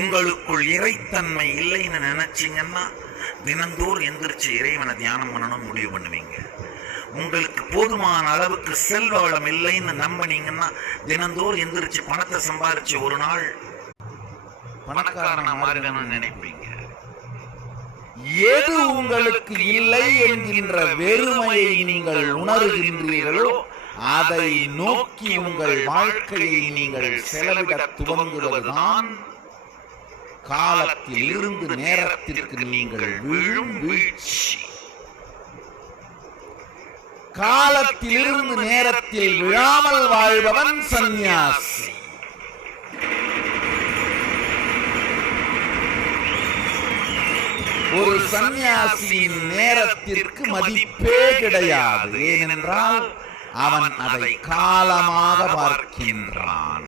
உங்களுக்குள் இறைத்தன்மை இல்லைன்னு நினைச்சீங்கன்னா தினந்தோறும் எந்திரிச்சு இறைவனை தியானம் பண்ணணும்னு முடிவு பண்ணுவீங்க. உங்களுக்கு போதுமான அளவுக்கு செல்வ வளம் இல்லைன்னு நம்பினீங்கன்னா தினந்தோறும் எந்திரிச்சு பணத்தை சம்பாரிச்சு ஒரு நாள் பணக்காரனா மாறிடணும்னு நினைப்பீங்க. எது உங்களுக்கு இல்லை என்கின்ற வெறுமையை நீங்கள் உணர்கின்றீர்களோ அதை நோக்கி உங்கள் வாழ்க்கையை நீங்கள் செலவிட துவங்குவதுதான் காலத்தில் இருந்து நேரத்திற்கு நீங்கள் விழும் வீழ்ச்சி. காலத்தில் இருந்து நேரத்தில் விழாமல் வாழ்பவன் சந்நியாசி. ஒரு சந்நியாசியின் நேரத்திற்கு மதிப்பே கிடையாது. ஏனென்றால் அவன் அதை காலமாக பார்க்கின்றான்.